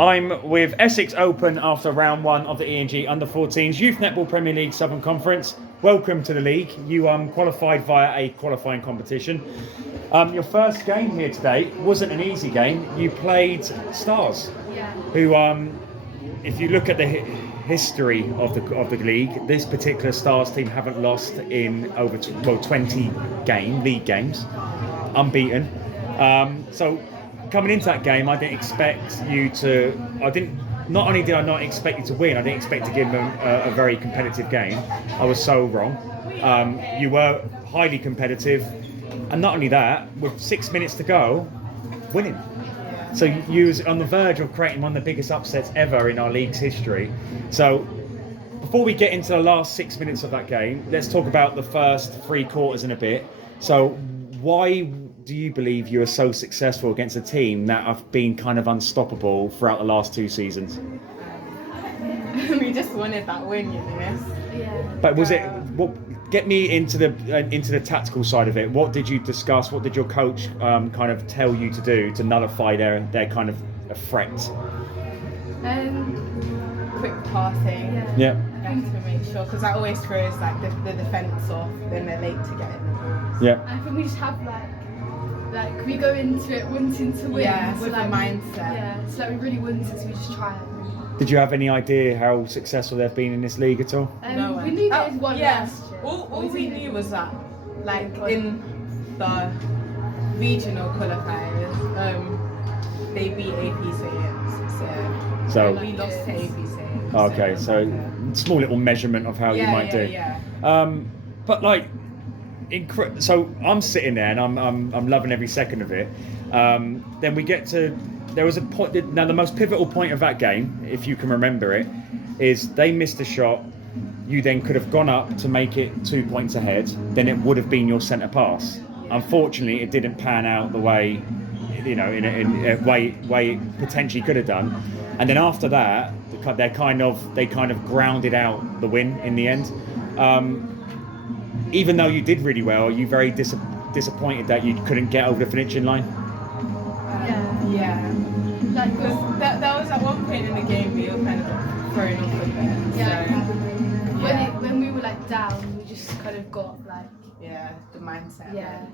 I'm with Essex Open after round one of the ENG Under-14s Youth Netball Premier League Southern Conference. Welcome to the league. You qualified via a qualifying competition. Your first game here today wasn't an easy game. You played Starz, who, if you look at the history of the league, this particular Starz team haven't lost in over 20 league games, unbeaten. So coming into that game, I didn't expect you to. Not only did I not expect you to win, I didn't expect to give them a very competitive game. I was so wrong. You were highly competitive, and not only that, with 6 minutes to go, winning. So you was on the verge of creating one of the biggest upsets ever in our league's history. So before we get into the last 6 minutes of that game, let's talk about the first three quarters in a bit. So why do you believe you were so successful against a team that have been kind of unstoppable throughout the last two seasons? We just wanted that win, you know. Yeah. But was it? Get me into the tactical side of it. What did you discuss? What did your coach kind of tell you to do to nullify their kind of a threat? Quick passing. Yeah. To make sure, because that always throws like the defense off. Then they're late to get in the balls. Yeah. I think we just have like we go into it wanting to win. Yeah, with a mindset. Yeah, so we really wanted to, so we just try it. Did you have any idea how successful they've been in this league at all? No. We knew they had won last year. All we knew was that, like in the regional qualifiers, they beat AP Sayers. So we lost to AP Sayers. Okay, so small little measurement of how you might do. Yeah. But like, so I'm sitting there and I'm loving every second of it. Then we get to. There was a point. Now the most pivotal point of that game, if you can remember it, is they missed a shot. You then could have gone up to make it 2 points ahead. Then it would have been your centre pass. Unfortunately, it didn't pan out the way, in a way it potentially could have done. And then after that, they kind of grounded out the win in the end. Even though you did really well, are you very disappointed that you couldn't get over the finishing line? Yeah. Like, because that was at one point in the game we were kind of thrown off a bit. Yeah. So, when we were like down, we just kind of got like. Yeah, the mindset. Yeah.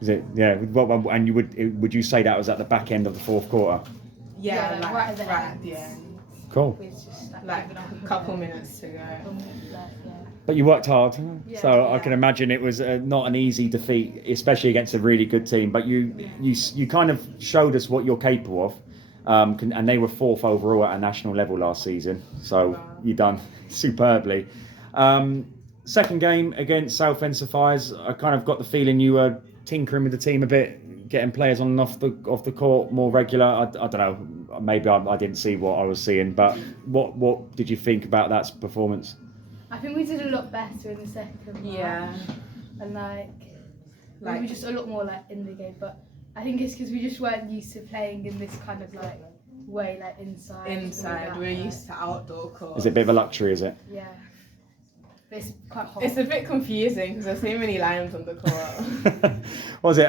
Is it? Yeah. And would you say that was at the back end of the fourth quarter? Yeah, like, right at the end. Cool. It's just, like a couple minutes to go. But you worked hard, so Yeah. I can imagine it was not an easy defeat, especially against a really good team. But you kind of showed us what you're capable of, and they were fourth overall at a national level last season. So you done superbly. Second game against Southend Sapphires, I kind of got the feeling you were tinkering with the team a bit, getting players on and off the court more regular. I don't know, maybe I didn't see what I was seeing, but what did you think about that performance? I think we did a lot better in the second half. Yeah. And we were just a lot more like in the game, but I think it's because we just weren't used to playing in this kind of like way, like inside. Inside, we're used to outdoor court. Is it a bit of a luxury, is it? Yeah. But it's quite hot. It's a bit confusing because there's so many lines on the court. Was it?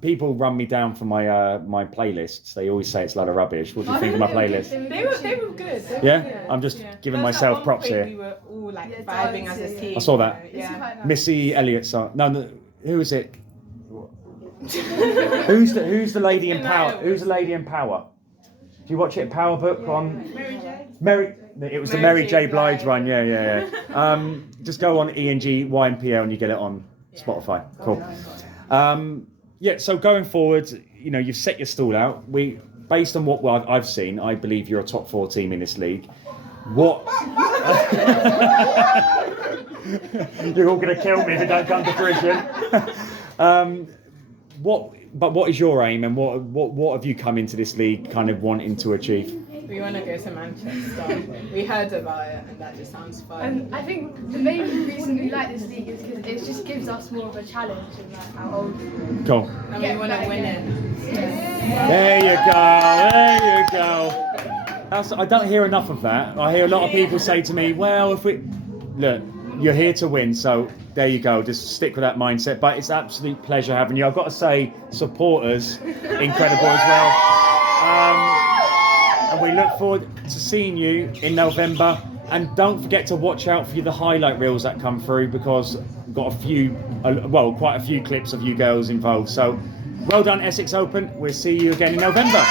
People run me down for my playlists. They always say it's a lot of rubbish. What do you think of my playlist? They were good. Yeah? I'm just giving myself props here. We were all like vibing as a team. I saw that. Yeah. Missy Elliott's song. No, who is it? Who's the lady in Power? Who's the lady in Power? Do you watch it? Power Book on Mary J. It was the Mary J. Blige one. Yeah. Just go on ENG YNPL and you get it on Spotify. Cool. So going forward, you've set your stall out. Based on what I've seen, I believe you're a top 4 team in this league. What? You're all going to kill me if it don't come to fruition. What is your aim, and what have you come into this league kind of wanting to achieve? We want to go to Manchester. We heard about it, and that just sounds fun. I think the main reason we like this league is because it just gives us more of a challenge in like how old we are. Cool. And we want to win it. There you go. I don't hear enough of that. I hear a lot of people say to me, well, look, you're here to win, so there you go, just stick with that mindset. But it's an absolute pleasure having you. I've got to say, supporters, incredible as well. and we look forward to seeing you in November. And don't forget to watch out for the highlight reels that come through, because we've got quite a few clips of you girls involved. So well done, Essex Open. We'll see you again in November.